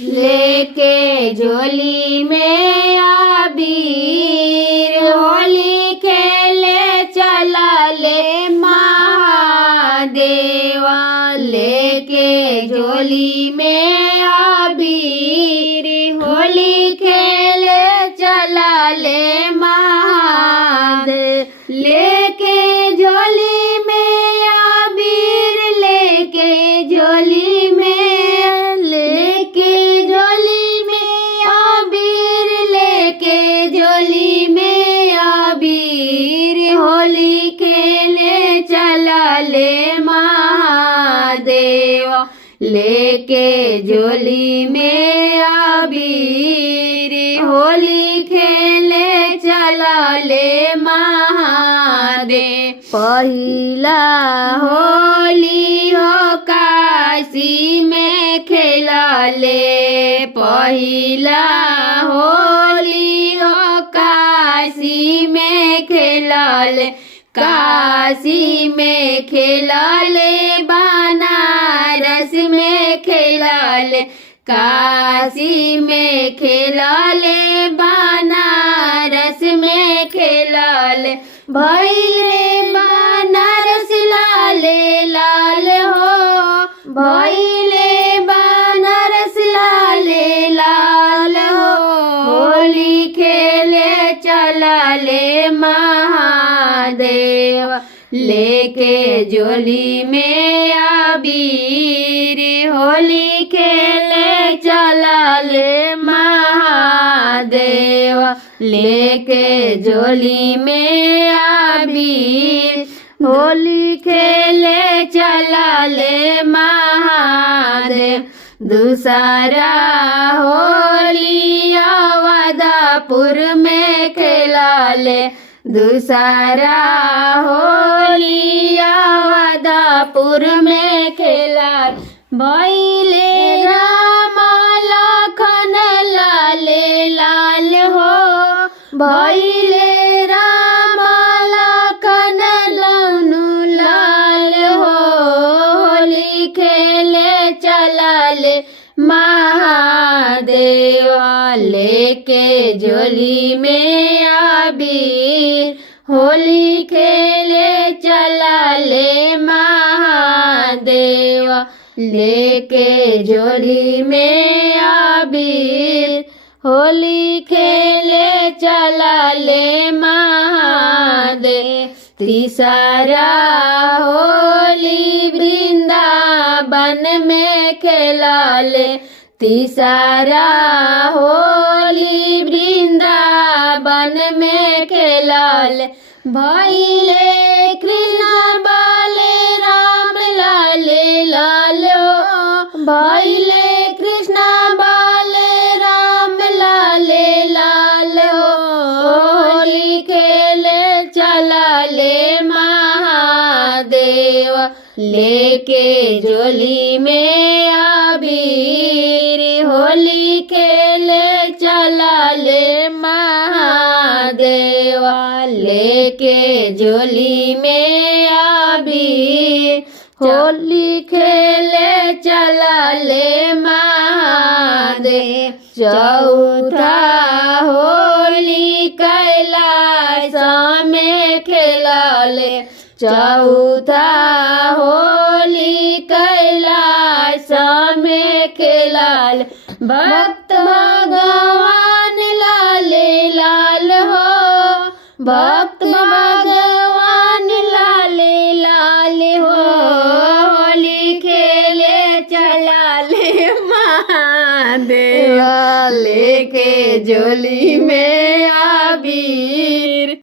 लेके झोली में अबीर होली खेले चला ले महादेवा। लेके झोली में अबीर होली खेले चला ले महादेव। लेके झोली में अबीर लेके झोली में झोली में अबीर होली खेले चला ले महादेव। लेके झोली में अबीर होली खेले चला ले महादेव। पहिला होली हो काशी में खेला ले। पहिला होली हो काशी में खेला ले। काशी में खेला ले बनारस में खेला ले। काशी में खेला ले बनारस में खेला ले। भइले बनारस लाले लाल हो। भइले बनारस लाले लाल हो। होली खेले चला ले महादेव। लेके झोली में अबीर होली खेले चला ले महादेव। लेके झोली में अबीर होली खेले चला ले महादेव। दूसरा होली अवधपुर में खेला ले। दूसरा होली अवधपुर में खेला। भइले राम लखन लाले लाल हो। भइले राम लखन दुनु लाल हो। होली खेले चला ले महादेव। लेके झोली में अबीर होली खेले चला ले महादेव। लेके झोली में अबीर होली खेले चला ले महादेव। तीसरा होली वृंदावन में खेला ले। तीसरा होली वृंदावन में खेला ले। भइले कृष्ण बाले राम लाले लाल हो। भइले कृष्ण बाले राम लाले लाल हो। होली खेले चला ले महादेव। लेके झोली में अबीर होली खेले चला ले महादेव। लेके झोली में अबीर होली खेले चला ले महादेव। चौथा होली कैलाश में खेला ले। चौथा होली कैलाश में खेला ले। भक्त भगवान लाले लाल हो। भक्त भगवान लाले लाल हो। होली खेले चला ले महादेव। लेके झोली में अबीर